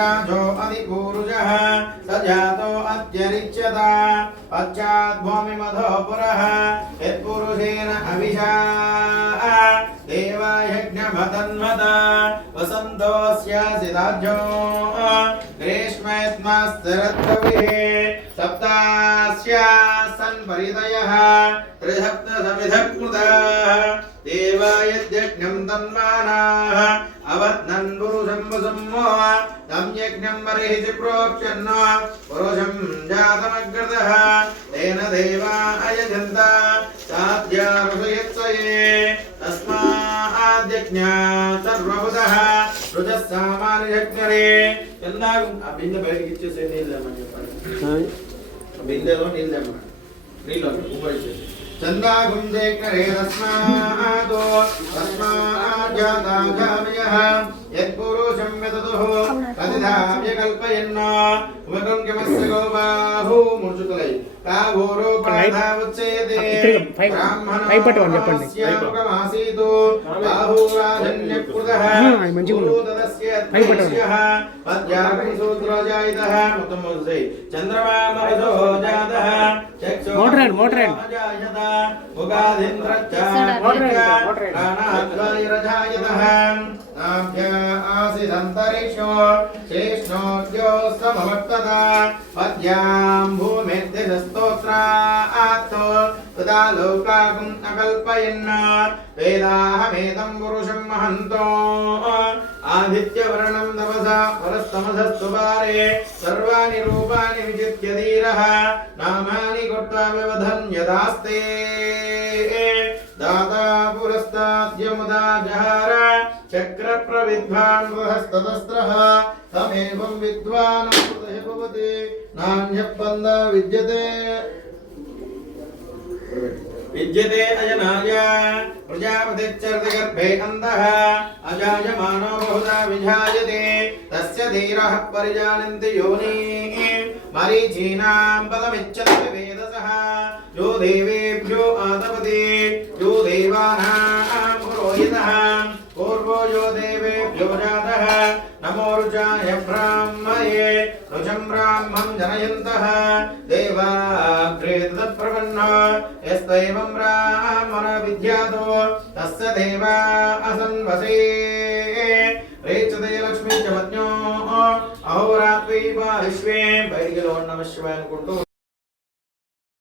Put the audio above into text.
राजो अधिपूरुषः स जातो अत्यरिच्यता। पश्चाद्भूमि मधो पुरः, यत्पुरुषेण अभिषा। देवायज्ञमतन्मता वसन्तोऽस्यासि राज्यो ग्रीष्मयत्मास्तरत्वभिः सप्तास्यासन् परितयः त्रिसप्तसमिधकृताः देवायद्यज्ञम् तन्मानाः अवत्नन् पुरुषं वसुम्मो तं यज्ञं बर्हिषि प्रोक्षन् पुरुषं जातमग्रतः तेन देवा अयजन्त साध्या ऋषयत्सये तस्माद्यज्ञा सर्वभूतः రుజः సామాన్యజ్ఞరే ఎందాకు ఆ బిందె బయటికి ఇచ్చేసి నీళ్ళు తెమ్మని చెప్పండి ఆ బిందెలో నీళ్ళు తెమ్మని నీళ్ళు ఉపయోగించేసి చందాగుం దేకరే యత్పురుషం విదదుః కదిధావ్య కల్పయన్న ఉమకం కిమస్య గోబాహు ముర్జుతలై కాఘోరో ప్రాధావచ్చేదే ఇక్కడ బాహురాజన్యకృతః చంద్రమా మరుదో జాతః మోటర్ అండి మోటర్ అండి అజాయత ఉగాదింద్రచారణాద్వైరజాయతః ఆసిదంతరిక్షో శేష్ణోద్యో పద్యాం భూమిర్దిశస్తోత్రాత్తో తదా లోకాగం అకల్పయన్న వేదాహమేదం పురుషం మహంతో ఆదిత్యవర్ణం తపస పరస్తమసస్తు పారే సర్వాణి రూపాణి విజిత్య ధీరः నామాని కృత్వా వివధన్ యదాస్తే దాతా పురస్తాద్యముదా జహార చక్ర ప్రవిద్వాన్ బృహస్తదస్త్రః తమేవం విద్వాన్ అమృతః భవతి विद्यते अयनाय प्रजापतिर्गर्भे अन्धः। अजायमानो बहुधा विजायते। तस्य धीरः परिजानन्ति योनिः। मरीचीनाम् पदमिच्छन्ति वेदसः। यो देवेभ्यो यो देवानाम् पुरोहितः। पूर्वो यो देवेभ्यो जातः। नमोर्जाय रुजम् ब्राह्मम् जनयन्तः। देवाग्रे तत्प्रभ జనయంతः దేవాగ్రే తత్ప్రపన్న యస్తైవం బ్రాహ్మణ విద్యాతో తస్య దేవా అసన్వసే. రేచతే లక్ష్మీ చమజ్ఞో అహోరాత్రి విశ్వే బయటికి నమ శివాయ అనుకుంటూ